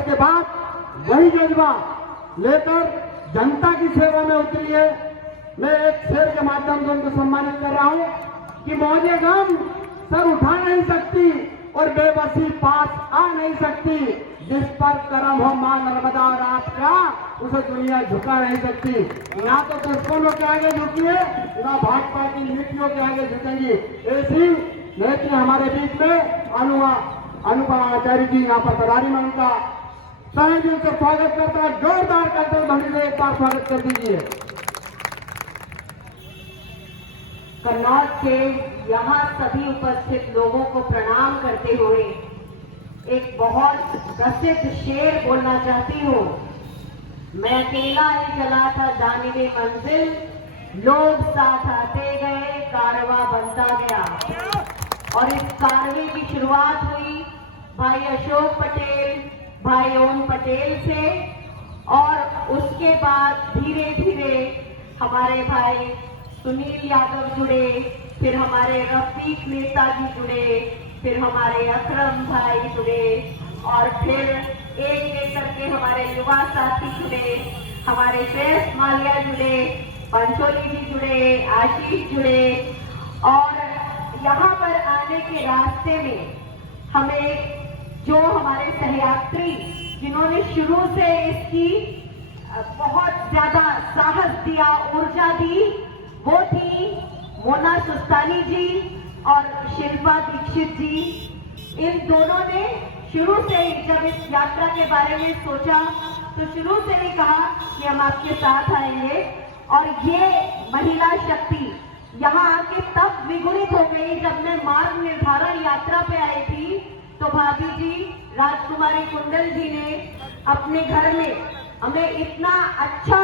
उसके बाद वही जज्बा लेकर जनता की सेवा में उतरी है। मैं एक शेर के माध्यम से उनको सम्मानित कर रहा हूं कि मौजे गम सर उठा नहीं सकती और बेबसी पास आ नहीं सकती, जिस पर करम हो मां नर्मदा और आपका उसे दुनिया झुका नहीं सकती। ना तो दुश्मनों के आगे झुकी है, ना भाजपा की नीतियों के आगे झुकेंगी। ऐसी नेत्री हमारे बीच में अनुपमा आचार्य जी यहाँ पर पधारी, में उनका तहे दिल से स्वागत करता है। जोरदार करते ध्वनि से एक बार स्वागत कर दीजिए। कन्नौज के यहाँ सभी उपस्थित लोगों को प्रणाम करते हुए एक बहुत प्रसिद्ध शेर बोलना चाहती हूँ। मैं अकेला ही चला था जानिबे मंजिल, लोग साथ आते गए, कारवां बनता गया। और इस कारवे की शुरुआत हुई भाई अशोक पटेल, भाई ओम पटेल से, और उसके बाद धीरे धीरे हमारे भाई सुनील यादव जुड़े, फिर हमारे रफीक नेताजी जुड़े, फिर हमारे अकरम भाई जुड़े, और फिर एक एक करके हमारे युवा साथी जुड़े, हमारे श्रेष्ठ मालिया जुड़े, पंचोली जी जुड़े, आशीष जुड़े। और यहाँ पर आने के रास्ते में हमें जो हमारे सहयात्री जिन्होंने शुरू से इसकी बहुत ज्यादा साहस दिया, ऊर्जा दी, वो थी मोना सुस्तानी जी और शिल्पा दीक्षित जी। इन दोनों ने शुरू से ही जब इस यात्रा के बारे में सोचा तो शुरू से ही कहा कि हम आपके साथ आएंगे। और ये महिला शक्ति यहाँ आके तब विगुणित हो गई जब मैं मार्ग निर्धारण यात्रा पे आई थी, तो भाभी जी राजकुमारी कुंडल जी ने अपने घर में हमें इतना अच्छा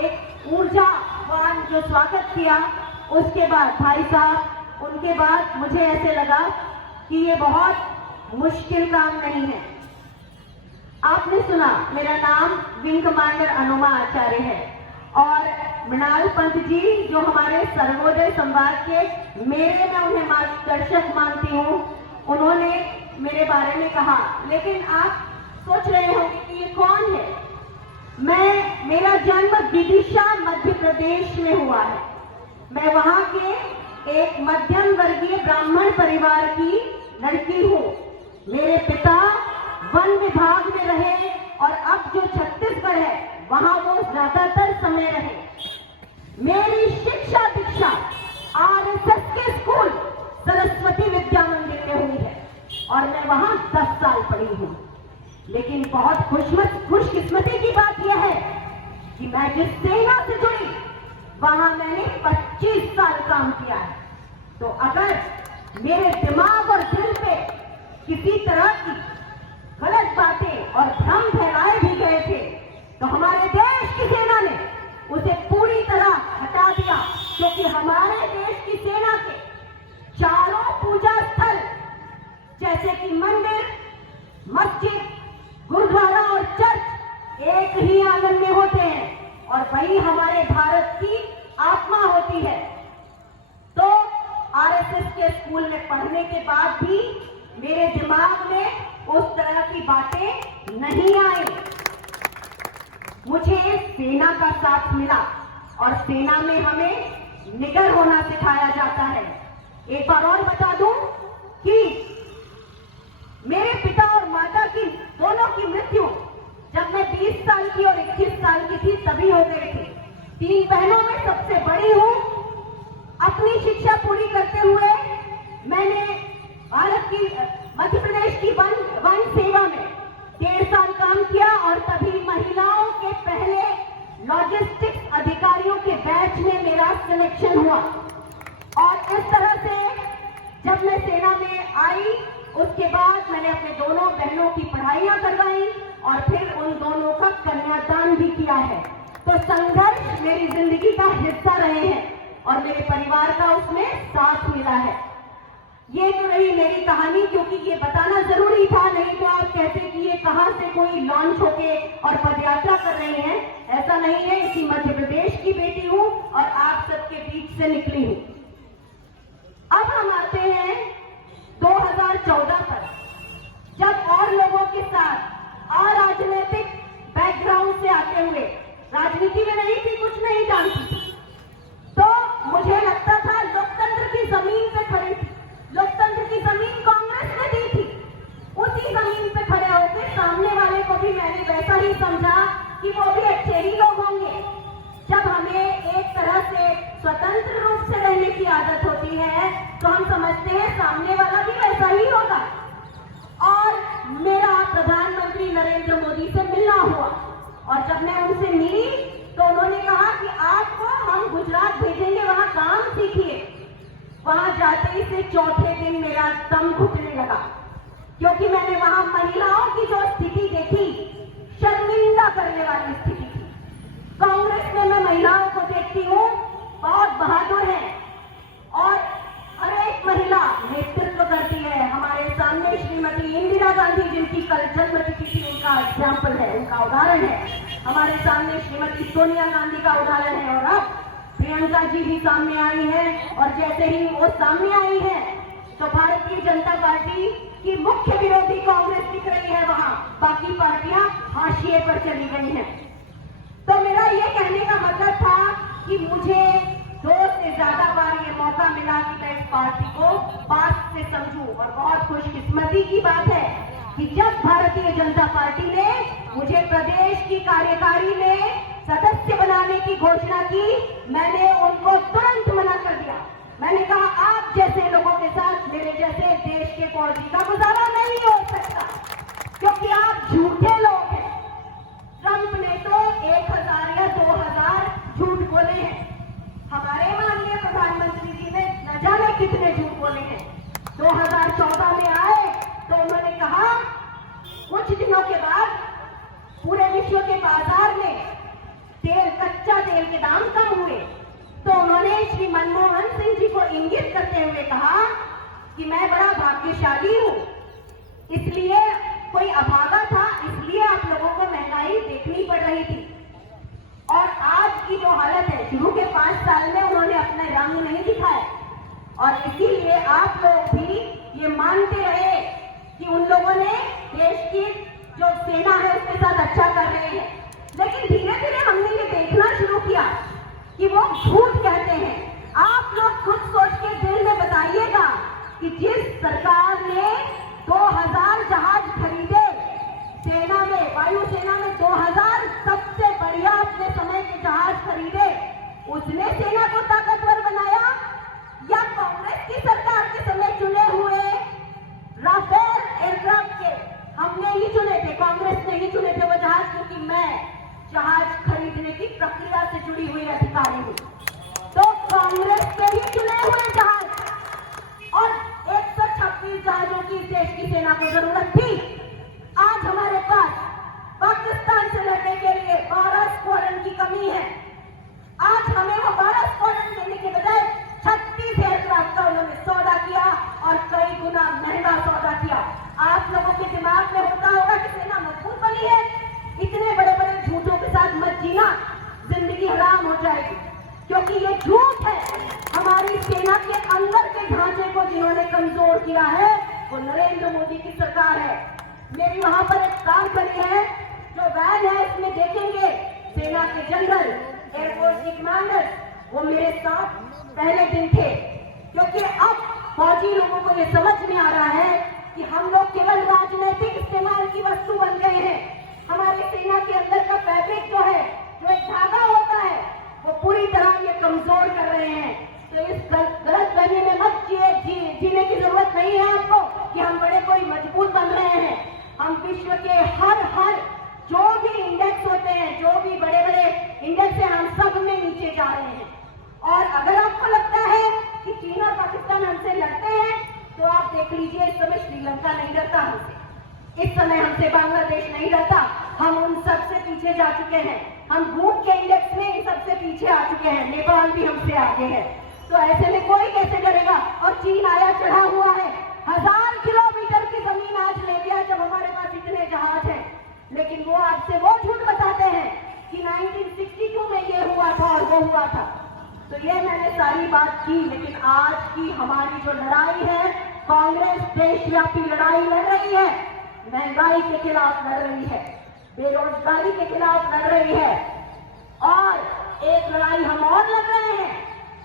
एक ऊर्जावान जो स्वागत किया। उसके बाद भाई साहब, उनके बाद मुझे ऐसे लगा कि ये बहुत मुश्किल काम नहीं है। आपने सुना मेरा नाम विंग कमांडर अनुमा आचार्य है, और मृणाल पंत जी जो हमारे सर्वोदय संवाद के मेरे में उन्हें मार्गदर्शक मानती हूँ, उन्होंने मेरे बारे में कहा। लेकिन आप सोच रहे होंगे कि ये कौन है। मेरा जन्म विदिशा मध्य प्रदेश में हुआ है। मैं वहां के एक मध्यम वर्गीय ब्राह्मण परिवार की लड़की हूँ। मेरे पिता वन विभाग में रहे और अब जो छत्तीसगढ़ है वहां वो ज्यादातर समय रहे। मेरी शिक्षा दीक्षा आरएसएस के स्कूल सरस्वती विद्या मंदिर में हुई है और मैं वहां 10 साल पढ़ी हूँ। लेकिन बहुत खुशकिस्मती की बात यह है कि मैं जिस सेना से जुड़ी वहां मैंने 25 साल काम किया है। तो अगर मेरे दिमाग और दिल पे किसी तरह की गलत बातें और भ्रम फैलाए भी गए थे तो हमारे देश की सेना ने उसे पूरी तरह हटा दिया, क्योंकि हमारे देश की सेना के चारों पूजा स्थल जैसे कि मंदिर, मस्जिद, गुरुद्वारा और चर्च एक ही आंगन में होते हैं और वही हमारे भारत की आत्मा होती है। तो आरएसएस के स्कूल में पढ़ने के बाद भी मेरे दिमाग में उस तरह की बातें नहीं आई। मुझे सेना का साथ मिला और सेना में हमें निडर होना सिखाया जाता है। एक बार और बता दूं कि मेरे पिता और माता की दोनों की मृत्यु जब मैं 20 साल की और 21 साल की थी तभी हो गए थे। 3 बहनों में सबसे बड़ी हूं। अपनी शिक्षा पूरी करते हुए मैंने भारत की मध्य प्रदेश की वन सेवा में 1.5 साल काम किया और तभी महिलाओं के पहले लॉजिस्टिक्स अधिकारियों के बैच में मेरा सिलेक्शन हुआ। और इस तरह से जब मैं सेना में आई उसके बाद मैंने अपने दोनों बहनों की पढ़ाइयां करवाई और फिर उन दोनों का कन्यादान भी किया है। तो संघर्ष मेरी जिंदगी का हिस्सा रहे हैं और मेरे परिवार का उसमें साथ मिला है। ये तो रही मेरी कहानी, क्योंकि ये बताना जरूरी था, नहीं तो आप कहते कि ये कहां से कोई लॉन्च होके और पदयात्रा कर रहे हैं। ऐसा नहीं है, इसी मध्य प्रदेश की बेटी हूं और आप सबके बीच से निकली हूं। अब हम आते हैं 2014 पर, जब और लोगों के साथ हुए, राजनीति में नहीं थी, कुछ नहीं जानती थी, तो मुझे लगता था लोकतंत्र की जमीन पे खड़ी थी, लोकतंत्र की जमीन कांग्रेस ने दी थी। उसी जमीन पे खड़े होकर सामने वाले को भी मैंने वैसा ही समझा कि वो भी अच्छे ही लोग होंगे। जब हमें एक तरह से स्वतंत्र रूप से रहने की आदत होती है तो हम समझते हैं सामने वाला भी वैसा ही होगा। और मेरा प्रधानमंत्री नरेंद्र मोदी से मिलना हुआ और जब मैं उनसे मिली तो उन्होंने कहा कि आपको हम गुजरात भेजेंगे, वहां काम सीखिए। वहां जाते ही से चौथे दिन मेरा दम घुटने लगा, क्योंकि मैंने वहां महिलाओं की जो स्थिति देखी, शर्मिंदा करने वाली स्थिति थी। कांग्रेस में मैं महिलाओं को देखती हूँ, बहुत बहादुर है और हर एक महिला नेतृत्व करती है। हमारे सामने श्रीमती इंदिरा गांधी, जिनकी कल जन्मतिथि थी, उनका एग्जाम्पल है, उनका उदाहरण है। हमारे सामने श्रीमती सोनिया गांधी का उदाहरण है और अब प्रियंका जी भी सामने आई है। और जैसे ही वो सामने आई है तो भारतीय जनता पार्टी की मुख्य विरोधी कांग्रेस दिख रही है, वहां बाकी पार्टियां हाशिए पर चली गई हैं। तो मेरा ये कहने का मतलब था कि मुझे 2 से ज्यादा बार ये मौका मिला कि मैं इस पार्टी को पास से समझूं और बहुत खुशकिस्मती की बात है कि जब भारतीय जनता पार्टी ने मुझे प्रदेश की कार्यकारी में सदस्य बनाने की घोषणा की, मैंने उनको तुरंत मना कर दिया। मैंने कहा आप जैसे लोगों के साथ मेरे जैसे देश के फौजी का गुजारा नहीं हो सकता, क्योंकि आप झूठे लोग हैं। ट्रंप ने तो 1000 या 2000 झूठ बोले हैं, हमारे माननीय प्रधानमंत्री जी ने न जाने कितने झूठ बोले हैं। 2014 में आए तो उन्होंने कहा, कुछ दिनों के बाद पूरे विश्व के बाजार में कच्चा तेल के दाम कम हुए, तो उन्होंने श्री मनमोहन सिंह जी को इंगित करते हुए कहा कि मैं बड़ा भाग्यशाली हूं, इसलिए कोई अभागा था, इसलिए आप लोगों को महंगाई देखनी पड़ रही थी। और आज की जो हालत है, शुरू के 5 साल में उन्होंने अपने रंग नहीं दिखाए और इसीलिए आप लोग भी ये मानते रहे कि उन लोगों ने देश की जो सेना है उसके साथ अच्छा कर रहे हैं। लेकिन धीरे धीरे हमने ये देखना शुरू किया कि वो झूठ कहते हैं। आप लोग खुद सोच के दिल में बताइएगा कि जिस सरकार ने 2000 जहाज खरीदे सेना में, वायुसेना में 2000 सबसे बढ़िया अपने समय के जहाज खरीदे, उसने सेना को ताकतवर बनाया, या कांग्रेस की सरकार के समय चुने हुए राफेल एयरक्राफ्ट के हमने ही चुने थे, कांग्रेस ने ही चुने थे वो जहाज, क्योंकि मैं जहाज खरीदने की प्रक्रिया से जुड़ी हुई अधिकारी हूं। तो कांग्रेस के ही चुने हुए जहाज और 126 जहाजों की देश की सेना को जरूरत थी। आज हमारे पास पाकिस्तान से लड़ने के लिए 12 स्क्वाड्रन की कमी है। आज हमें वो 12 स्क्वाड्रन देने के बजाय 36 एयरक्राफ्ट का उन्होंने सौदा किया और कई गुना महंगा सौदा किया। आप लोगों के दिमाग में होता होगा कि सेना मजबूत बनी है, इतने बड़े बड़े झूठों के साथ मत जीना, जिंदगी हराम हो जाएगी, क्योंकि ये झूठ है। हमारी सेना के अंदर के ढांचे को जिन्होंने कमजोर किया है वो नरेंद्र मोदी की सरकार है। मेरी वहां पर एक कार खड़ी है, जो वैन है, इसमें देखेंगे सेना के जनरल, एयरफोर्स के कमांडर, वो मेरे साथ पहले दिन थे, क्योंकि अब फौजी लोगों को ये समझ में आ रहा है कि हम लोग केवल राजनीतिक इस्तेमाल की वस्तु बन गए हैं। हमारी सेना के अंदर का फैब्रिक जो है, जो एक धागा होता है, वो पूरी तरह ये कमजोर कर रहे हैं। तो इस गलत फहमी में मत जीने की जरूरत नहीं है आपको कि हम बड़े कोई मजबूत बन रहे हैं। हम विश्व के हर जो भी इंडेक्स होते हैं, जो भी बड़े बड़े इंडेक्स हैं, हम सब में नीचे जा रहे हैं। और अगर आपको लगता है कि चीन और पाकिस्तान हमसे लड़ते हैं, तो आप देख लीजिए, इस समय श्रीलंका नहीं लड़ता हमसे, इस समय हमसे बांग्लादेश नहीं लड़ता, हम उन सबसे पीछे जा चुके हैं। हम भूख के इंडेक्स में इन सबसे पीछे आ चुके हैं, नेपाल भी हमसे आगे है। तो ऐसे में कोई कैसे करेगा? और चीन आया चढ़ा हुआ है, 1000 किलोमीटर की जमीन आज ले लिया, जब हमारे पास इतने जहाज हैं। लेकिन वो आपसे वो झूठ बताते हैं कि 1962 में ये हुआ था और वो हुआ था। तो ये मैंने सारी बात की, लेकिन आज की हमारी जो लड़ाई है, कांग्रेस देशव्यापी लड़ाई लड़ रही है, महंगाई के खिलाफ लड़ रही है। बेरोजगारी के खिलाफ लड़ रही है। और एक लड़ाई हम और लड़ रहे हैं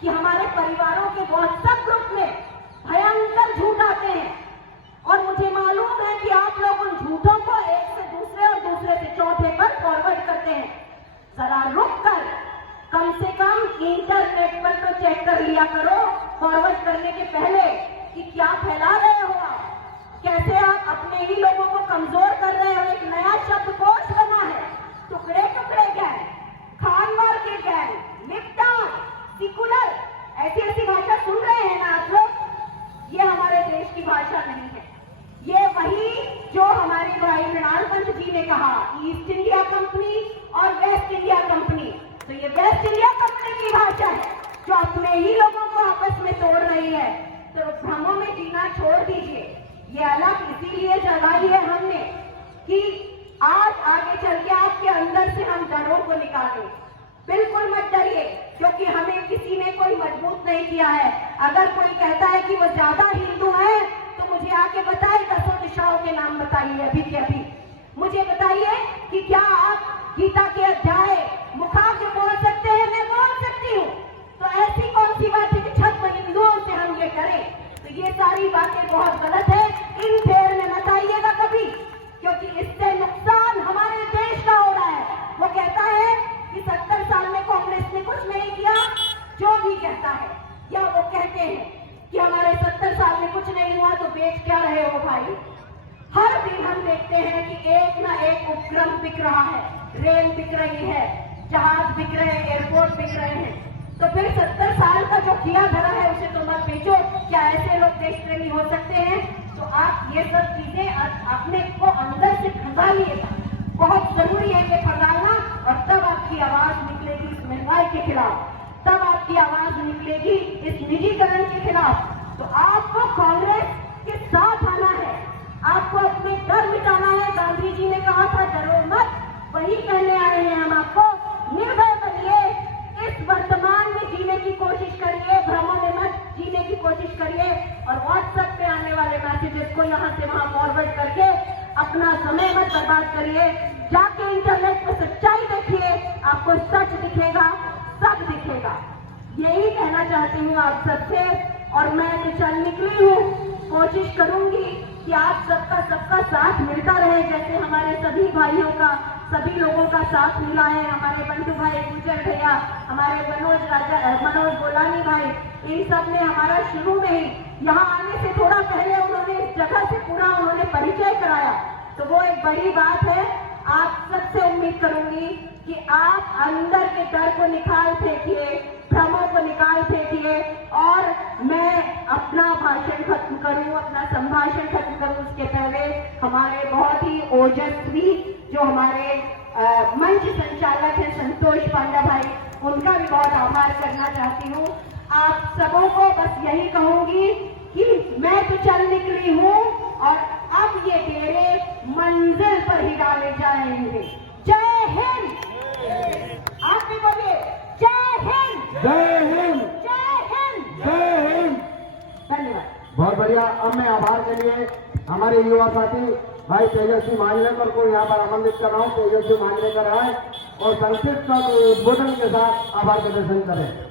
कि हमारे परिवारों के व्हाट्सएप ग्रुप में भयंकर झूठ आते हैं और मुझे मालूम है कि आप लोग उन झूठों को एक से दूसरे और दूसरे से चौथे पर फॉरवर्ड करते हैं। जरा रुक कर कम से कम इंटरनेट पर तो चेक कर लिया करो फॉरवर्ड करने के पहले कि क्या फैला रहे हो आप, कैसे आप अपने ही लोगों को कमजोर कर रहे हो। एक नया शब्दकोश बना है, टुकड़े टुकड़े गैंग, खानवार के गैंग, लिप्टान, सिकुलर, ऐसी भाषा सुन रहे हैं ना आप लोग। ये हमारे देश की भाषा नहीं है। ये वही जो हमारे भाई मृणाल पंत जी ने कहा, ईस्ट इंडिया कंपनी और वेस्ट इंडिया कंपनी। तो ये वेस्ट इंडिया कंपनी की भाषा है जो अपने ही लोगों को आपस में तोड़ रही है। तो भ्रमों में जीना छोड़ दीजिए। ये अलग इसीलिए जगाई है हमने कि आज आगे चल के आपके अंदर से हम डरों को निकालें। बिल्कुल मत डरिए, क्योंकि हमें किसी ने कोई मजबूत नहीं किया है। अगर कोई कहता है कि वो ज्यादा हिंदू है तो मुझे आके बताइए 10 दिशाओं के नाम बताइए अभी के अभी। मुझे बताइए कि क्या आप गीता के अध्याय मुखा के बोल सकते हैं? मैं बोल सकती हूँ। तो ऐसी कौन सी बात है कि छत हिंदुओं से हम ये करें? तो ये सारी बातें बहुत गलत है। इन फेर में मत आइएगा कभी, क्योंकि इससे नुकसान हमारे देश का हो रहा है। वो कहता है कि 70 साल में कांग्रेस ने कुछ नहीं किया, जो भी कहता है, या वो कहते हैं कि हमारे 70 साल में कुछ नहीं हुआ, तो बेच क्या रहे हो भाई? हर दिन हम देखते हैं कि एक ना एक उपक्रम बिक रहा है, रेल बिक रही है, जहाज बिक रहे हैं, एयरपोर्ट बिक रहे हैं। तो फिर 70 साल का जो किया धरा है उसे तो मत बेचो। क्या ऐसे लोग देश प्रेमी हो सकते हैं? तो आप ये सब चीजें अपने को अंदर से खंगालिएगा। बहुत जरूरी है ये खंगालना, और तब आपकी आवाज निकलेगी इस महंगाई के खिलाफ, तब आपकी आवाज निकलेगी इस निजीकरण के खिलाफ। तो आपको कांग्रेस के साथ आना है, आपको अपने डर मिटाना है। गांधी जी ने कहा था डरो मत, वही कहने आए हैं हम आपको। निर्भय बनिए, इस वर्तमान में जीने की कोशिश करिए, भ्रमों में मत जीने की कोशिश करिए। और व्हाट्सएप पे आने वाले मैसेजेस को यहाँ से वहां फॉरवर्ड करके अपना समय मत बर्बाद करिए। जाके इंटरनेट पे सच्चाई देखिए, आपको सच दिखेगा, सब दिखेगा। यही कहना चाहती हूँ आप सबसे। और मैं तो चल निकली हूँ, कोशिश करूंगी कि आप सबका साथ मिलता रहे, जैसे हमारे सभी भाइयों का, सभी लोगों का साथ मिला है। हमारे बंधु भाई गुजर भैया, हमारे मनोज गोलानी भाई, इन सब ने हमारा शुरू में ही यहाँ आने से थोड़ा पहले उन्होंने इस जगह से पूरा उन्होंने परिचय कराया। तो वो एक बड़ी बात है। आप सबसे उम्मीद करूंगी कि आप अंदर के डर को निकाल फेंकिए, भ्रमों को निकाल फेंकिए। और मैं अपना भाषण खत्म करूं, अपना संभाषण खत्म करूं उसके पहले हमारे बहुत ही ओजस्वी जो हमारे मंच संचालक है संतोष पांडा भाई, उनका भी बहुत आभार करना चाहती हूँ। आप सबों को बस यही कहूंगी कि मैं तो चल निकली हूँ और अब ये डेरे मंजिल पर ही डाले जाएंगे। जय हिंद। आप भी बोलिए जय हिंद। जय हिंद। जय हिंद। जय हिंद। धन्यवाद। बहुत बढ़िया। अब मैं आभार के लिए हमारे युवा साथी भाई तेजस्वी मांजरेकर को यहाँ पर आमंत्रित कर रहा हूँ। तेजस्वी मांजरेकर आए और संक्षिप्त उद्बोधन के साथ आभार प्रदर्शन करें।